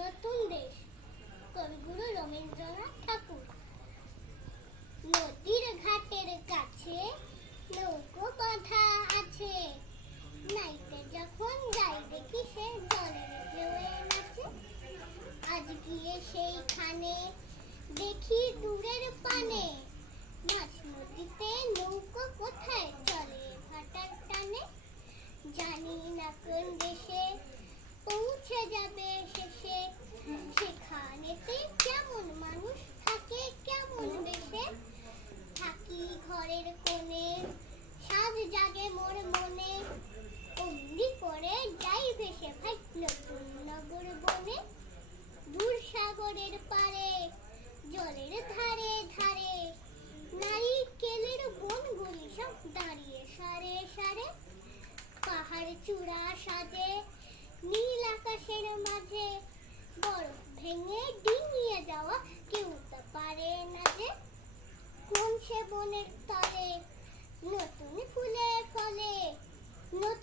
নতুন দেশ। কবিগুরু রবীন্দ্রনাথ ঠাকুর। নদীর ঘাটের কাছে নৌকো বাঁধা আছে, নাইতে যখন যাই দেখি সে জলের ঢেউয়ে নাচে। আজ গিয়ে সেইখানে দেখি দূরের পানে, মাছ নদীতে নৌকো কোথায় চলে ভাটার টানে। জানি না কোন দেশে পৌঁছে যাবে শেষে, সেখানেতে কেমন মানুষ থাকে কেমন বেশে। থাকি ঘরের কোণে, সাজ জাগে মোর মনে, অমনি করে যাই ভেসে ভাই নতুন নগর বনে। দূর সাগরের পারে জলের ধারে ধারে, নারিকেলের বনগুলি সব দাঁড়িয়ে সারে সারে। পাহাড় চূড়া সাজে নীল আকাশের মাঝে, বরফ ভেঙে ডিঙিয়ে যাওয়া কেউ তা পারে না যে। কোন সে বনের তলে নতুন ফুলে ফলে, নতুন